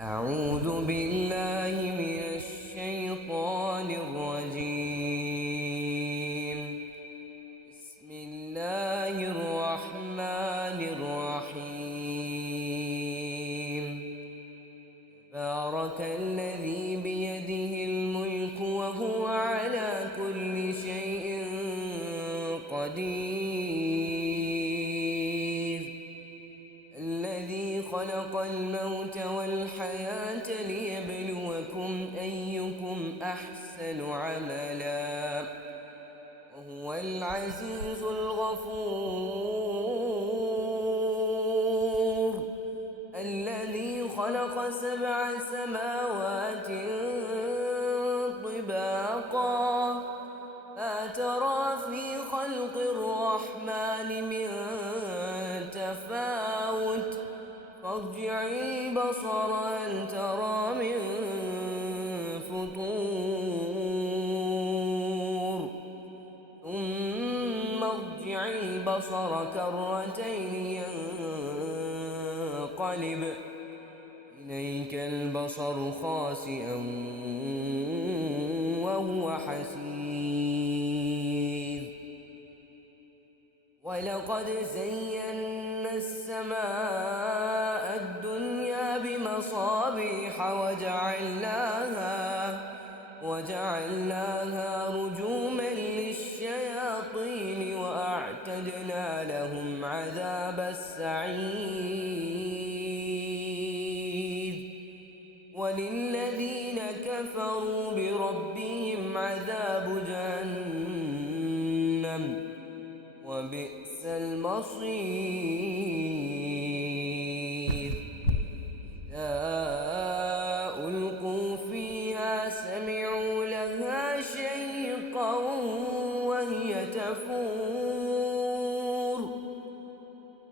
أعوذ بالله من الشيطان الرجيم. بسم الله الرحمن الرحيم. تبارك الذي بيده الملك وهو على كل شيء قدير. الذي خلق الموت والحياة ليبلوكم أيكم أحسن عملا وهو العزيز الغفور. الذي خلق 7 سماوات طباقا ما ترى في خلق الرحمن من تفاوت فارجع البصر هل ترى من فطور ثم ارجع البصر كرتين ينقلب إليك البصر خاسئا وهو حسير. ولقد زينا السماء الدنيا بمصابيح وجعلناها رجوما للشياطين وأعتدنا لهم عذاب السعير. وللذين كفروا بربهم عذاب جهنم وبئس المصير. إذا ألقوا فيها سمعوا لها شيقا وهي تفور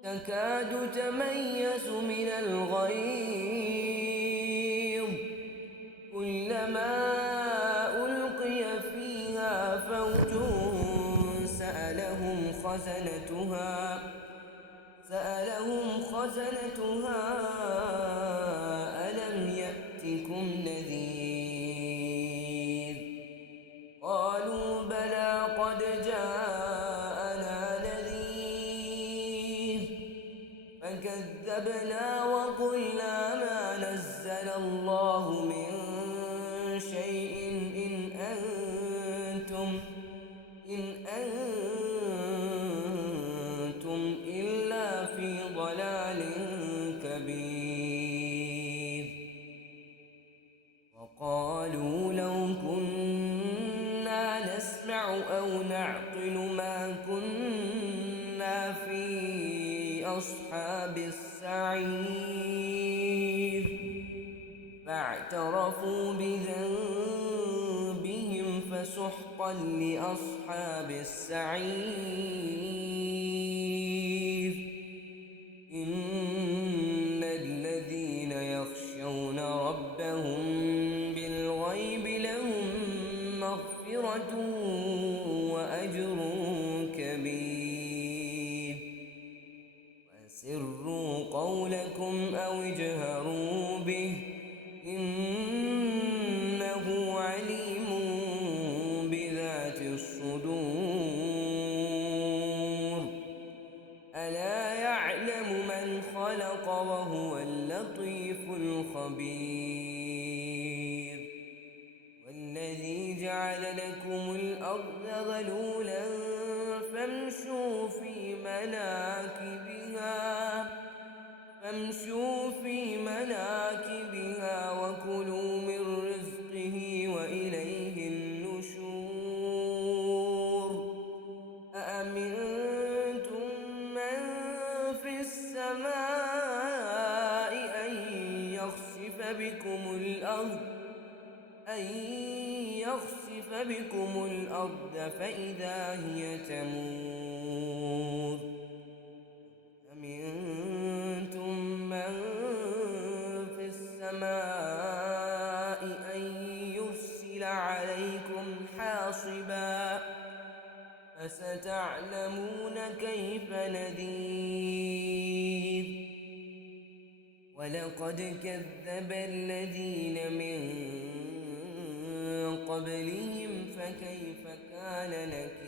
تكاد تميز من الغيظ كلما ألقي فيها فوج سألهم خزنتها ألم يأتكم نذير قالوا بلى قد جاءنا نذير فكذبنا وقلنا ما نزل الله من شيء إن أنتم إلا في ضلال كبير. وقالوا لو كنا نسمع أو نعقل ما كنا في أصحاب السعير فاعترفوا بذنبهم فسحقا لأصحاب السعير. إن الذين يخشون ربهم بالغيب لهم مغفرة وأجر كبير. وأسروا قولكم أو اجهروا به إنه عليم بذات الصدور. ألا يعلم من خلق وهو اللطيف الخبير. والذي جعل لكم الأرض ذلولا فامشوا في مناكبها وكلوا من رزقه وإليه النشور. أأمنتم من في السماء أن يخسف بكم الأرض فإذا هي تمور. أأمنتم من في السماء أن يرسل عليكم حاصبا فستعلمون كيف نذير. ولقد كذب الذين من قبلهم فكيف كان نكير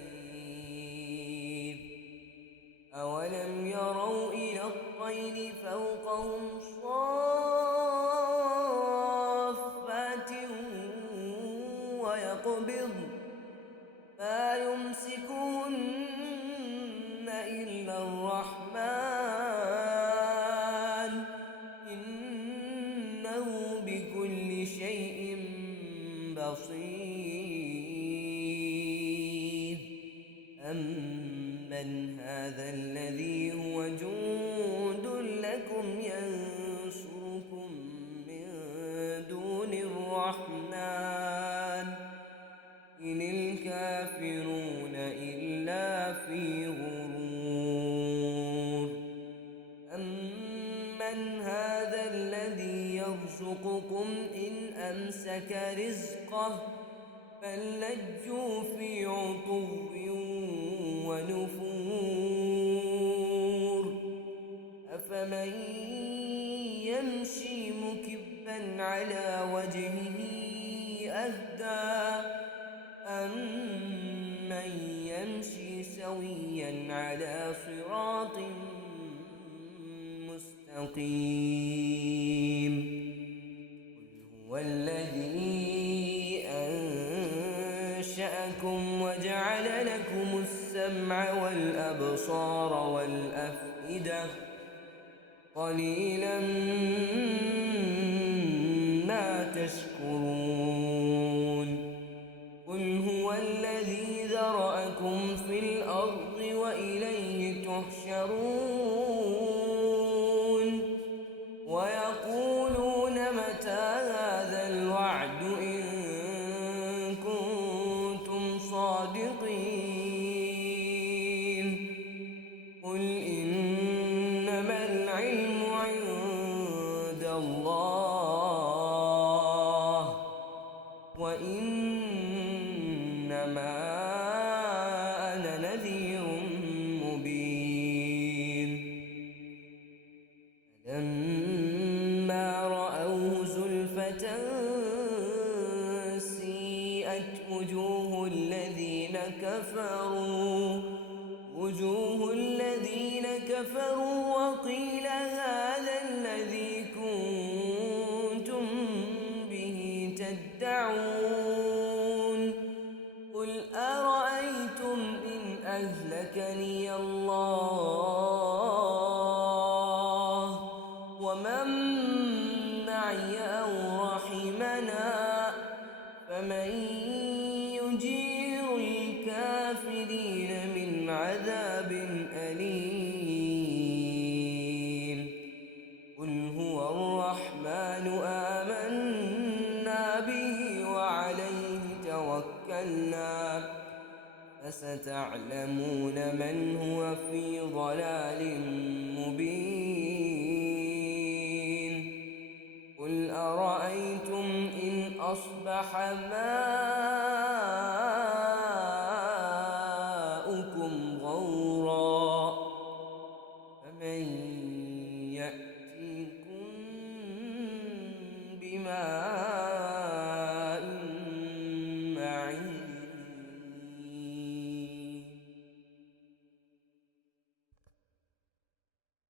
أولم يروا إلى الطير فوقهم صافات ويقبض ما يمسكهن إلا الرحمن إنه بكل شيء بصير أمن هذا الذي هو جند لكم ينصركم من دون الرحمن إن الكافرون إلا في غرور أمن هذا الذي يرزقكم إن أمسك رزقه بل لجوا في عتو ونفور أفمن يمشي مكبا على وجهه أهدى أمن يمشي سويا على صراط مستقيم قل هو الذي أنشأكم وجعل لكم السمع والأبصار والأفئدة قليلا ما تشكرون قل هو الذي ذرأكم في الأرض وإليه تحشرون ويقولون متى هذا الوعد إن كنتم صادقين قل إنما العلم عند الله وإنما أنا نذير مبين فلما رأوه زلفة سيئت وجوه الذين كفروا وقيل هذا الذي كنتم به تدعون قل أرأيتم إن أهلكني الله ومن معي أو رحمنا فمن يجير الكافرين من عذاب أليم قل هو الرحمن آمنا به وعليه توكلنا فستعلمون من هو في ضلال مبين قل أرأيتم إن أصبح ماؤكم غورا فمن يأتي